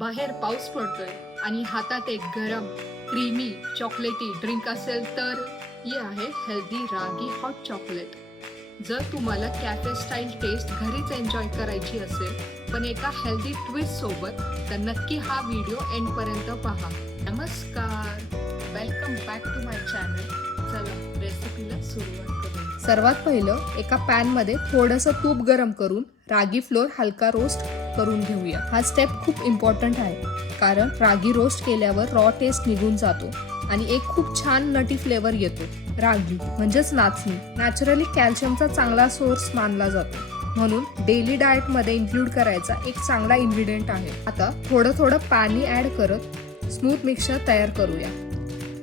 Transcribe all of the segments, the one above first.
बाहेर पाऊस पडतोय आणि हातात एक गरम क्रीमी चॉकलेटी ड्रिंक असेल तर ही आहे हेल्दी रागी हॉट चॉकलेट. जर तुम्हाला कॅफे स्टाईल टेस्ट घरीच एन्जॉय करायची असेल पण एका हेल्दी ट्विस्ट सोबत, तर नक्की हा व्हिडिओ एंड पर्यंत पहा. नमस्कार, welcome back to my channel. चला रेसिपीला सुरुवात करूया. सर्वात पहिलं एका पॅन मध्ये थोडंसं तूप गरम करून रागी फ्लोर हलका रोस्ट करून घेऊया. हा स्टेप खूप इम्पॉर्टंट आहे, कारण रागी रोस्ट केल्यावर रॉ टेस्ट निघून जातो आणि एक खूप छान नटी फ्लेवर येतो. रागी म्हणजेच नाचणी नॅचरली कॅल्शियमचा चांगला सोर्स मानला जातो, म्हणून डेली डाएट मध्ये इन्क्लूड करायचा एक चांगला इन्ग्रेडियंट आहे. आता थोडं थोडं पाणी ऍड करत स्मूथ मिक्सचर तयार करूया.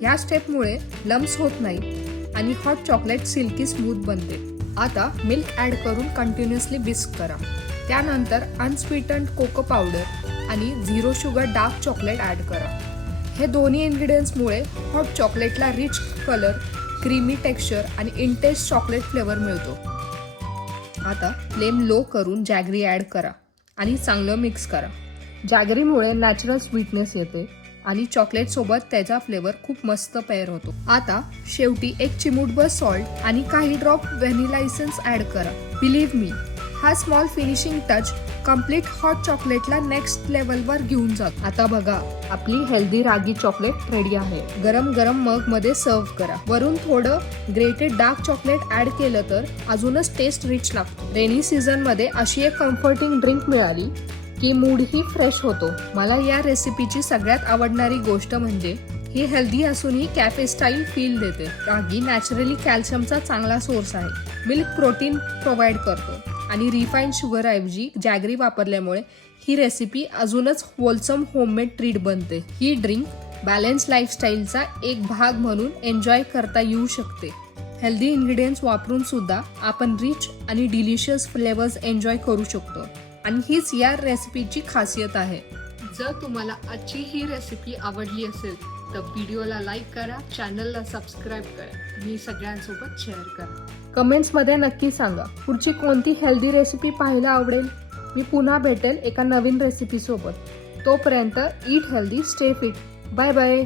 या स्टेपमुळे लम्स होत नाही आणि हॉट चॉकलेट सिल्की स्मूथ बनते. आता मिल्क ऍड करून कंटिन्युअसली विस्क करा. त्यानंतर अनस्वीटन्ड कोको पावडर आणि 0 शुगर डार्क चॉकलेट ऍड करा. हे दोन्ही इन्ग्रेडियंट्समुळे हॉट चॉकलेटला रिच कलर, क्रीमी टेक्स्चर आणि इंटेन्स चॉकलेट फ्लेवर मिळतो. आता फ्लेम लो करून जॅगरी ऍड करा आणि चांगलं मिक्स करा. जॅगरीमुळे नॅचरल स्वीटनेस येते आणि चॉकलेट सोबत त्याचा फ्लेवर खूप मस्त पेअर होतो. आता शेवटी एक चिमूटभर सॉल्ट आणि काही ड्रॉप व्हॅनिला इसेन्स ऍड करा. बिलीव्ह मी, हा small finishing touch complete hot चॉकलेटला नेक्स्ट लेवलवर घेऊन जातो. आता बघा, आपली हेल्दी रागी चॉकलेट रेडी आहे. गरम गरम मग मध्ये सर्व्ह करा. वरून थोडं ग्रेटेड डार्क चॉकलेट ऍड केलं तर अजूनच टेस्ट रिच लागतो. रेनी सीझन मध्ये अशी एक कम्फर्टिंग ड्रिंक मिळाली की मूडही फ्रेश होतो. मला या रेसिपीची सगळ्यात आवडणारी गोष्ट म्हणजे ही हेल्दी असूनही कॅफे स्टाईल फील देते. रागी नॅचरली कॅल्शियमचा चांगला सोर्स आहे, मिल्क प्रोटीन प्रोव्हाइड करतो आणि रिफाईंड शुगर ऐवजी जॅगरी वापरल्यामुळे ही रेसिपी अजूनच होलसम होममेड ट्रीट बनते. ही ड्रिंक बॅलन्स लाईफस्टाईलचा एक भाग म्हणून एन्जॉय करता येऊ शकते. हेल्दी इन्ग्रेडियंट्स वापरून सुद्धा आपण रिच आणि डिलिशियस फ्लेवर्स एन्जॉय करू शकतो आणि हीच या रेसिपीची खासियत आहे. जर तुम्हाला आजची ही रेसिपी आवडली असेल तर व्हिडिओला लाईक करा, चॅनलला सबस्क्राईब करा आणि सगळ्यांसोबत शेअर करा. कमेंट्समध्ये नक्की सांगा पुढची कोणती हेल्दी रेसिपी पाहायला आवडेल. मी पुन्हा भेटेल एका नवीन रेसिपी सोबत. तोपर्यंत eat healthy, stay fit. Bye bye.